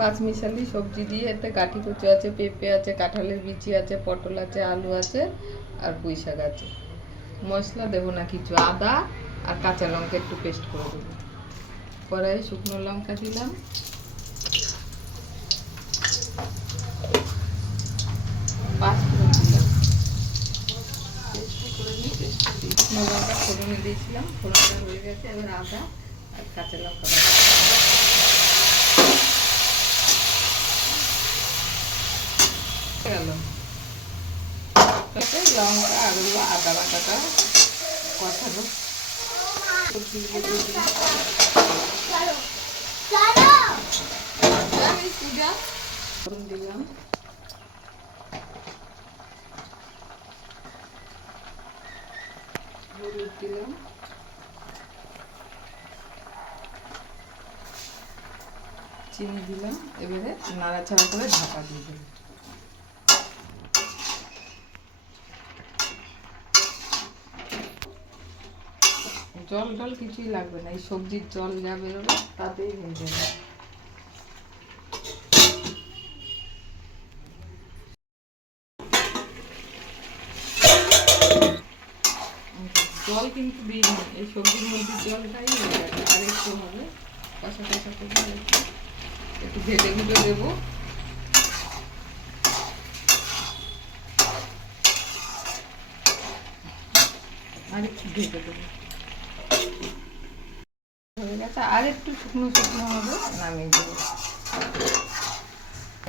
পাঁচমিশালি সবজি দিয়ে, এতে গাঠি কচু আছে, পেঁপে আছে, কাঁঠালের বিচি আছে, পটল আছে, আলু আছে আর পুঁই শাক আছে। মশলা দেবো না কিছু, আদা আর কাঁচা লঙ্কা একটু পেস্ট করে দেবো। কড়াইয়ে শুকনো লঙ্কা দিলাম, পাঁচফোড়ন দিলাম, শুকনো লঙ্কা ফোড়নে দিয়েছিলাম, ফোড়নটা হয়ে গেছে। এবার আদা আর কাঁচা লঙ্কা গেল, লঙ্কা আর আদা বাটাটা কষানো দিলাম, হলুদ দিলাম, চিনি দিলাম। এবারে নাড়াচাড়া করে ঢাকা দিয়ে দেবো। জল টল কিছুই লাগবে না, এই সবজির জল যা বেরোবে তাতেই হয়ে যাবে। জল কিন্তু দিইনি, এই সবজির মধ্যে জলটাই হয়ে যাবে। আর একটু হবে, কষা কষা করবো, একটু ঘেটে ঘুটে দেবো। আর একটু ঘেটে দেবো, হয়ে গেছে। আর একটু শুকনো শুকনো হবে, নামিয়ে দেবো।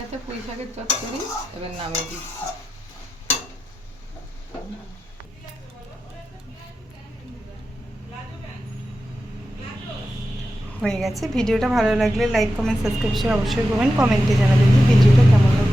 এতে পুঁই শাকের চচ্চড়ি এবার নামিয়ে দিচ্ছি। হয়ে গেছে। ভিডিওটা ভালো লাগলে লাইক কমেন্ট সাবস্ক্রাইব অবশ্যই করবেন, কমেন্টে জানাবেন যে ভিডিওটা কেমন লাগবে।